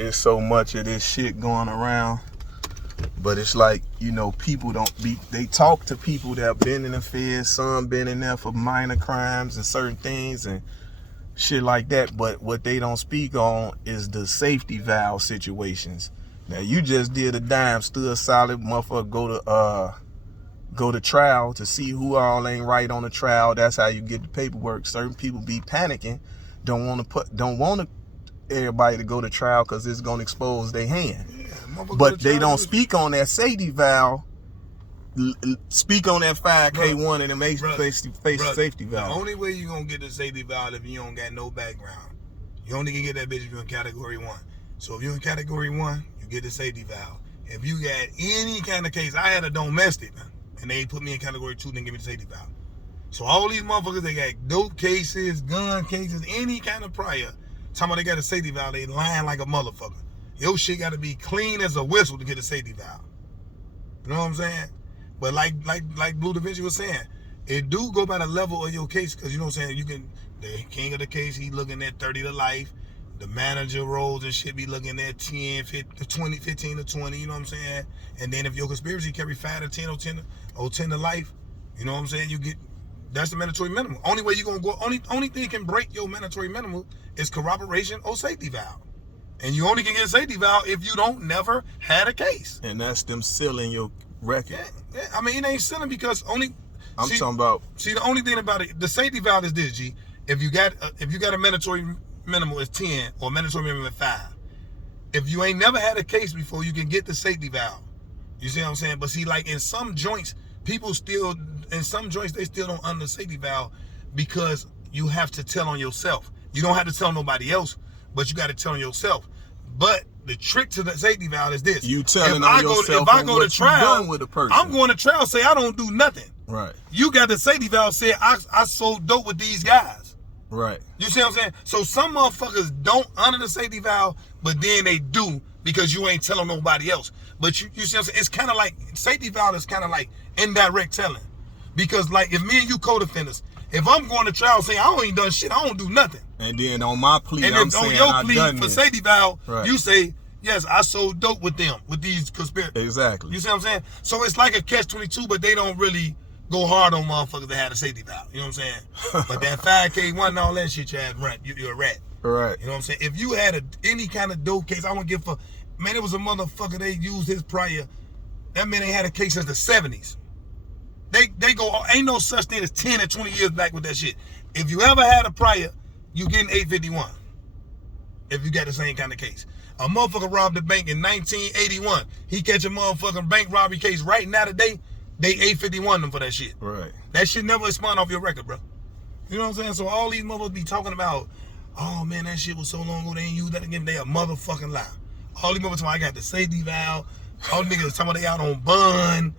it's so much of this shit going around. But it's like, you know, people they talk to people that have been in the feds, some been in there for minor crimes and certain things and shit like that. But what they don't speak on is the safety valve situations. Now, you just did a dime, stood solid, motherfucker, go to trial to see who all ain't right on the trial. That's how you get the paperwork. Certain people be panicking, don't want everybody to go to trial because it's gonna expose their hand. Yeah, but they don't speak on that safety valve. Speak on that 5K1 and it makes face safety valve. The only way you gonna get the safety valve if you don't got no background. You only can get that bitch if you're in category 1. So if you're in category 1, you get the safety valve. If you got any kind of case, I had a domestic, and they put me in category 2, then give me the safety valve. So all these motherfuckers, they got dope cases, gun cases, any kind of prior. Talking about they got a safety valve, they lying like a motherfucker. Your shit got to be clean as a whistle to get a safety valve. You know what I'm saying? But like Blue Da Vinci was saying, it do go by the level of your case, because you know what I'm saying, the king of the case, he looking at 30 to life. The manager roles and shit be looking at 10, 15, 15 to 20, you know what I'm saying? And then if your conspiracy carry 5 to 10 or 10 to life, you know what I'm saying, that's the mandatory minimum. Only way you gonna go, only thing can break your mandatory minimum is corroboration or safety valve. And you only can get a safety valve if you don't never had a case. And that's them sealing your record. Yeah. I mean, it ain't sealing because talking about. See, the only thing about it, the safety valve is this, G. If you got a mandatory minimum is 10 or mandatory minimum is 5. If you ain't never had a case before, you can get the safety valve. You see what I'm saying? But see, like in some joints, they still don't under the safety valve because you have to tell on yourself. You don't have to tell nobody else, but you got to tell on yourself. But the trick to the safety valve is this. You telling on yourself. If I go to trial, with a person. I'm going to trial, say I don't do nothing. Right. You got the safety valve, say I sold dope with these guys. Right. You see what I'm saying? So some motherfuckers don't honor the safety valve, but then they do because you ain't telling nobody else. But you see what I'm saying? It's kind of like, safety valve is kind of like indirect telling. Because like if me and you co-defendants, if I'm going to trial saying I ain't done shit, I don't do nothing. And then on my plea, and I'm saying on your plea for safety valve, right. You say, yes, I sold dope with them, with these conspirators. Exactly. You see what I'm saying? So it's like a catch-22, but they don't really go hard on motherfuckers that had a safety valve. You know what I'm saying? But that 5K1 and all that shit, you're a rat. Right. You know what I'm saying? If you had any kind of dope case, I want to give man, it was a motherfucker, they used his prior. That man ain't had a case since the 70s. They go, ain't no such thing as 10 and 20 years back with that shit. If you ever had a prior, you getting 851. If you got the same kind of case. A motherfucker robbed a bank in 1981. He catch a motherfucking bank robbery case right now today, they 851 them for that shit. Right. That shit never expand off your record, bro. You know what I'm saying? So all these motherfuckers be talking about, oh man, that shit was so long ago, they ain't use that again. They a motherfucking lie. All these motherfuckers talking, I got the safety valve. All the niggas talking about they out on bond.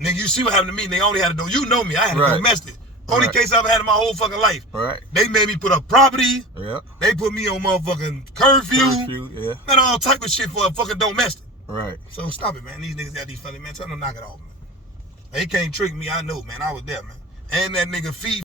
Nigga, you see what happened to me? They only had to know. You know me. I had a domestic. Only case I ever had in my whole fucking life. Right. They made me put up property. Yeah. They put me on motherfucking curfew. Yeah. And all type of shit for a fucking domestic. Right. So stop it, man. These niggas got these funny, man. Tell them to knock it off, man. They can't trick me. I know, man. I was there, man. And that nigga feed